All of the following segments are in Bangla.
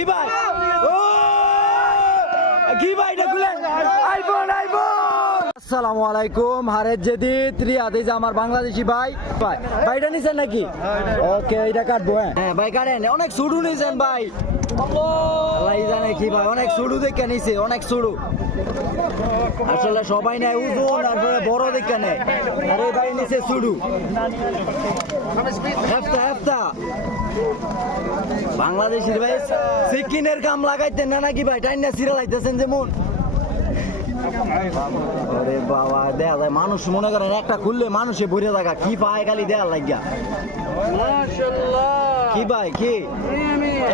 কি ভাই ও কি ভাই এটা খুলেন আইফোন আসসালামু আলাইকুম হারের জেদিত রিয়াদ এই যে আমার বাংলাদেশি ভাই ভাইটা নিছেন নাকি ওকে এটা কাটবো হ্যাঁ ভাই কাটেন অনেক সুডু নিছেন ভাই আল্লাহ জানে কি ভাই অনেক সুডু দেখে নিছে অনেক সুডু আসলে সবাই নেয় ওজন আর বড় দেখে নেয় আর এই ভাই নিছে সুডু হেফতা বাংলাদেশের ভাই সিকিনের কাম লাগাইতেন না নাকি ভাই টাইন না সিরা লাইতেছেন যেমন আরে বাবা দেখা যায় মানুষ মনে করেন একটা খুললে মানুষে ভরে থাকা কি পায় খালি দেয়া লাগিয়া কি ভাই কি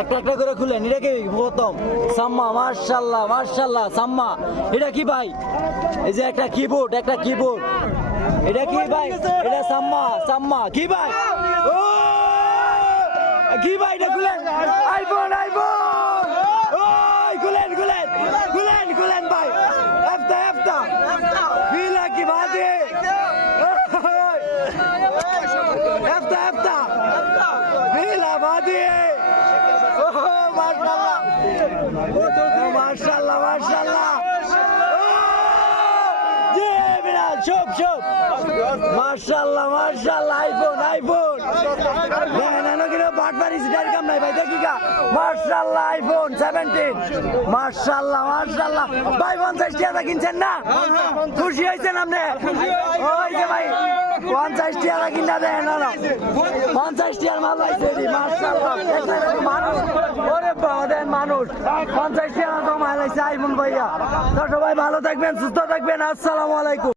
একটা একটা করে খুলেন এটা কি প্রথম সাম্মা মার্শাল্লাহ সাম্মা এটা কি ভাই এই যে একটা কিবোর্ড এটা কি ভাই এটা সাম্মা কি ভাই ও কি ভাই এটা খুলেন আইফোন খুলেন ভাই হেফতা ফিলা কি বাজে হেফতা ফিলা বাজে মাশাআল্লাহ জি বিরাট শোভ মাশাআল্লাহ আইফোন বাটবারি সিটার কাম নাই ভাই দেখি গা মাশাআল্লাহ আইফোন 17 মাশাআল্লাহ ভাই 50 টাকা কিনছেন না খুশি হইছেন আপনি ওই যে ভাই 50 টাকা কিনা দেন না 50 টাকার মাল আইছে রে মাশাআল্লাহ মানুষ ওরে বাবা দেন মানুষ 50 টাকা তো মাল আইছে আইফোন ভাইয়া তো সবাই ভালো থাকবেন সুস্থ থাকবেন আসসালামু আলাইকুম